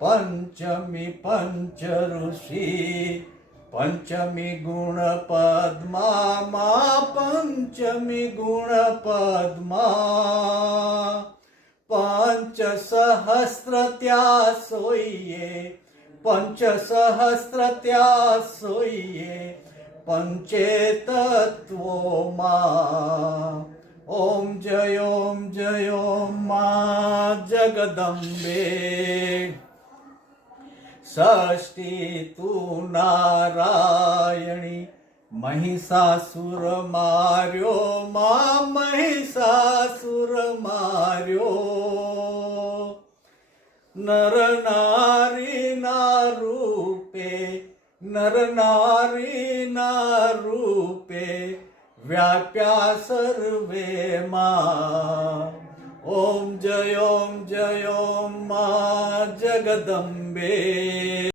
पंचमी पंच ऋषी पंचमी गुण पद्मा मा पंचमी गुण पद्मा पंच सहस्र त्या सोयिये पंच सहस्र त्या सोयिये पंचेतत्वो मा ओम जय मा जगदंबे षष्ठी तू नारायणी महिषासुर मार्यो मा महिषासुर मार्यो नर नारी ना रूपे नर नारी ना रूपे व्याप्या सर्वे मा ओम जय मा जगदंबे।